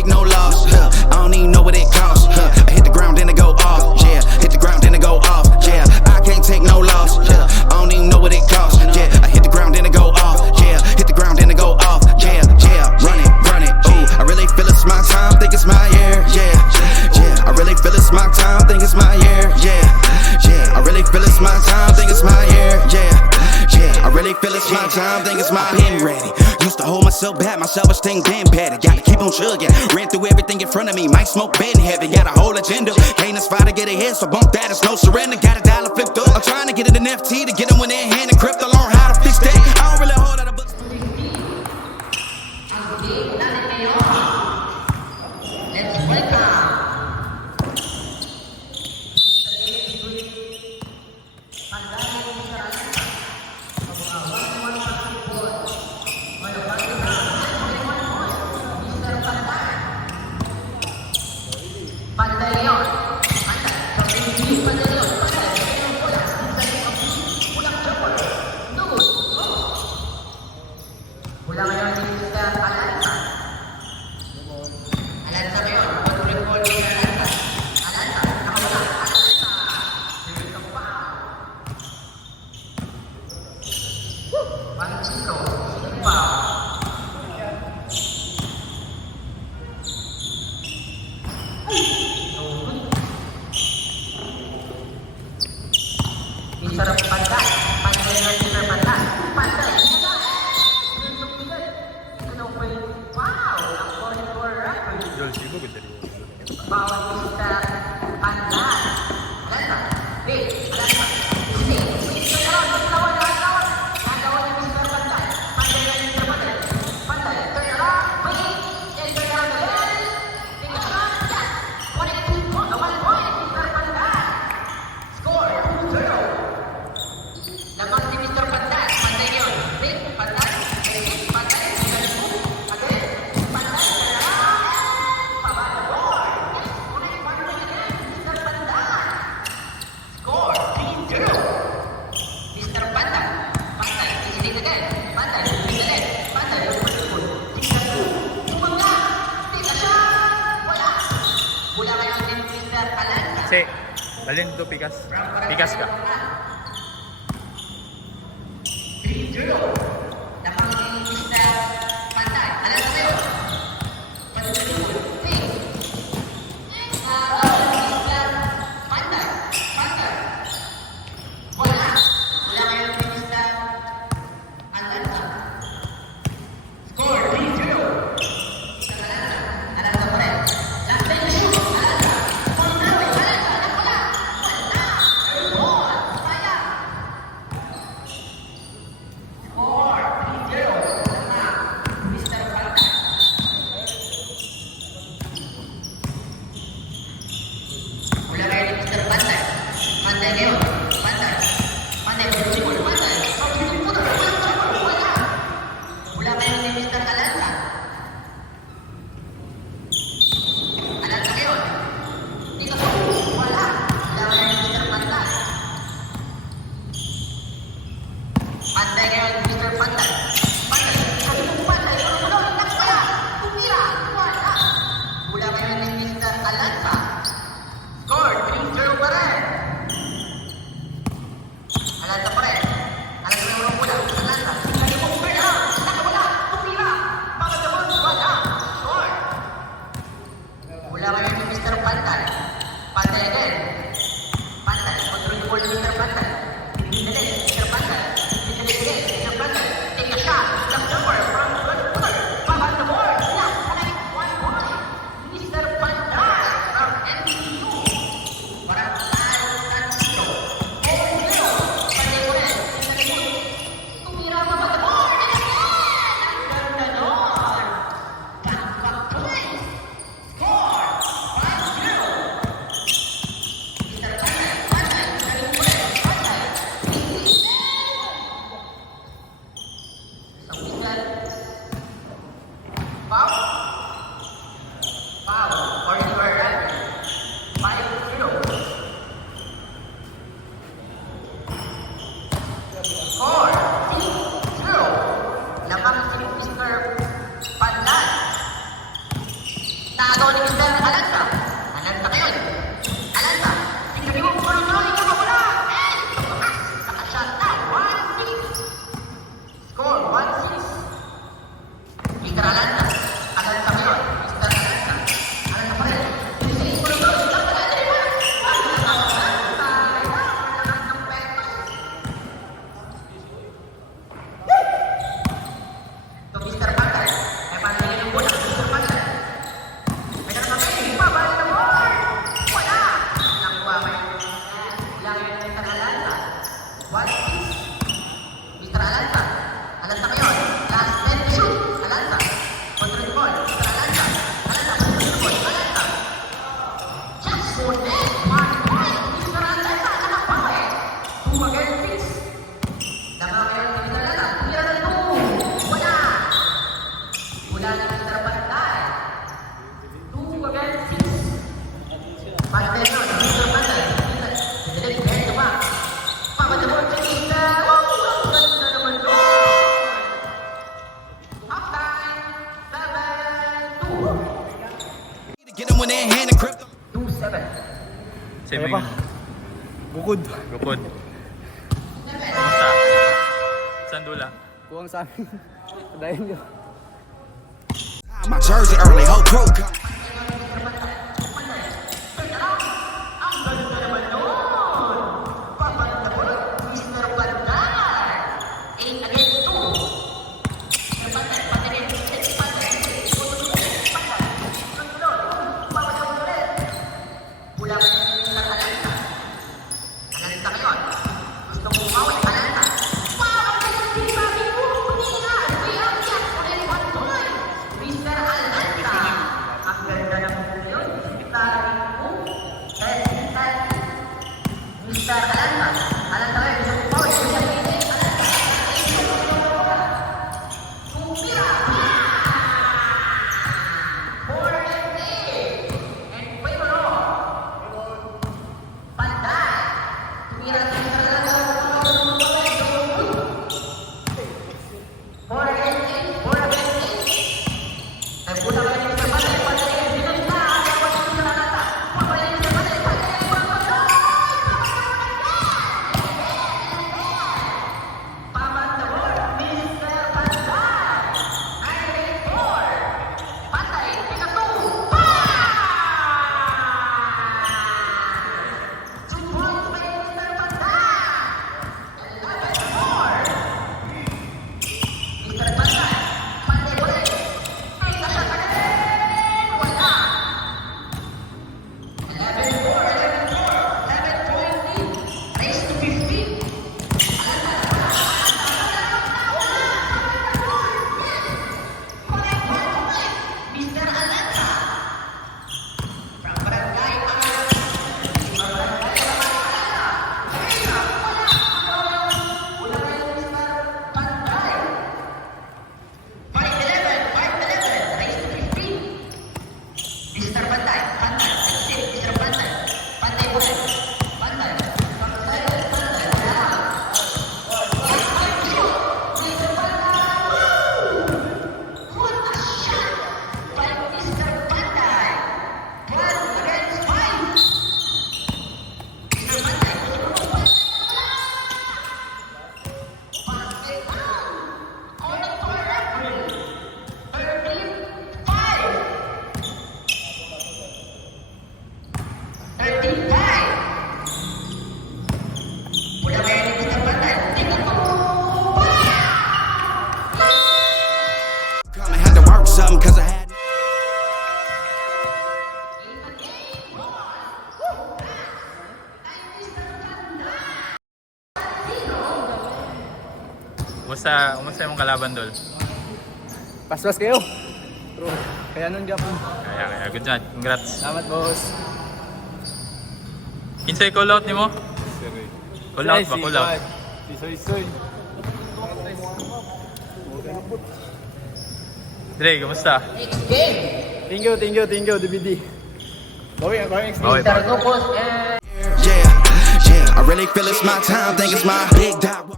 take no loss. I don't even know what it costs. I hit the ground, then I go off. Yeah, hit the ground, then I go off. Yeah, I can't take no loss. I don't even know what it costs. Yeah, I hit the ground, then I go off. Yeah, hit the ground, then I go off. Yeah, run it. Ooh, I really feel it's my time, think it's my year. Yeah, I really feel it's my time, think it's my year. Yeah, I really feel it's my time, think it's my year. Yeah, I really feel it's my time, think it's my pen ready. Used to hold myself back, my self-esteem been better. Gotta keep on chugging, ran through everything in front of me. Might smoke bed in heaven, got a whole agenda. Can't aspire to get ahead, so bump that, it's no surrender. Got a dollar flipped up, I'm trying to get it an FT to get them when they're hand and crypto. Learn how to fix that, I don't really hold out a book. Let's welcome Pantaleon. Bola ngayon si Mr. Alanza. Alanza ngayon. Patuloy ball ni Alanza. Alanza. Nakawala. Alanza. There's a foul. Panchito. Foul. Mr. Panday. Panday na Mr. Panday. Panday. Wow! Ang point for record. Bawal Mr. Panday. Alanza. Hey, Alanza. Hey, lawan. Nagawa ni Mr. Panday. Panday na Mr. Panday. Panday. Turn around. Wait. And turn around again. Take a shot. Yes. 1 point. Mr. Panday. Score 2-0. Lamang si Mr. Panday. Panday yun. Hey, Panday. Panday. Again. Panday. Turn around. Pababa board. Yes. 1 point again. Mr. Panday. Score 3-0. Mr. Panday. Panday. Easy again. Panday. Pingalit. Panday. Tumangga. Take a shot. Wala. Wala kayo din Mr. Alanza. Si, dalhin to pikas. Pikas ka. 3-0. Lamang ni Mr. Panday. Alanza kayo. Patuloy. Hey. Mr. Panday. Panday. Wala. Wala kayo ni Mr. Alanza. Score 3-0. Mr. Alanza. Alanza pa rin. Last time to shoot. Alanza. Control. Alanza. Wala. Wala. Ball. Sayang. Score Itago ni Mr. Alanta. Alanta ngayon. Alanta. Tingnan mo kung ano yung mawala. And tumakas sa kasyat na 1-6. Score 1-6. Mr. Alanta. Alanta ngayon. Mr. Alanta. Alanta pa rin. Sisi, score ito. Sila pa rin. To Mr. Pantay. May panalangin ng bola. Mr. Pantay. May nakakapit. Babalik na board. Wala. Nakuha pa yung lang yun ng Mr. Alanta. 1-6. Mr. Alanta. Alanta ngayon. Last 10 to shoot. Alanta. Control the ball. Mr. Alanta. Alanta. Control the ball. Alanta. Just for net. 1 point. Mr. Alanta. Nakapawi. 2 against 6. Nakakayaw ni Mr. Alanta. Tumira na ito. Wala. Wala ni Mr. Pantay. 2 against 6. Pantay yun. Mr. Pantay. Didelect. Head to back. Pamatapon si Mr. Wow! Ang ganda naman doon. Half time. 7-2. Get them when they're in hand and crypto. 2-7. Same Kaya pa. Bukod. Gupod. Kamusta? Saan dula? Kuwang sa amin. Dahil nyo. My jersey early, whole crew come. Ang ganda naman doon. Pamatapon Mr. Pantay. 8 against 2. Mr. Pantay. Pantay rin. Mr. Pantay. Pantay. Sunod. Pamatapon ulit. Pula pa yung Mr. Alanta. Alanta ngayon. Gusto mong umawit. Alanta. Wow! Ang galing si Bobby Pumila. We have just already 1 point. Mr. Alanta. Ang ganda naman yun. Mr. Alanta. Alanta ngayon. Gusto mong umawit. Alanta. Pumila. 4-8. And Pueblo. Panday. Tumira si Mr. Alanta. 4-8. 4-8. Nagpunta kayo ni Mr. Panday. Panday. Binalik na. Ayaw si Mr. Alanta. Pabalik ni Mr. Panday. Panday. Pamatapon. Mr. Panday. 9-8-4. Panday. Pick up 2. 2 points by Mr. Panday. 11-4. Mr. Panday. Panday balik. Ay, nasa again. Wala. 11-4. 11 point lead. Race to 15. Mr. Alanta. From Barangay Angat. From Barangay Wala na yung Mr. Panday. 5-11. 5-11. Race to 15. Mr. Panday. Panday. Exit. Mr. Panday. Panday balik. Panday. Panday. Panday. Wala. 5-5 shoot. Mr. Panday. Woo! What a shot by Mr. Panday. 12 against 5. Mr. Panday. Pass it down. Calling for a referee. 13-5. 13-5. Pula kayo ni Mr. Panday. Tingnan mo. Come and had to work something cause I had. Kumusta yung kalaban dol? Paspas kayo. True. Kaya nun Japon. Kaya. Good job. Congrats. Salamat boss. Kinsay call out ni mo? Call out ba? Call out. Si Soy. Dre, kumusta? Next game. Thank you, DVD. Going next Okay. Mr. Nukos and Yeah, I really feel it's my time. Think it's my big dog.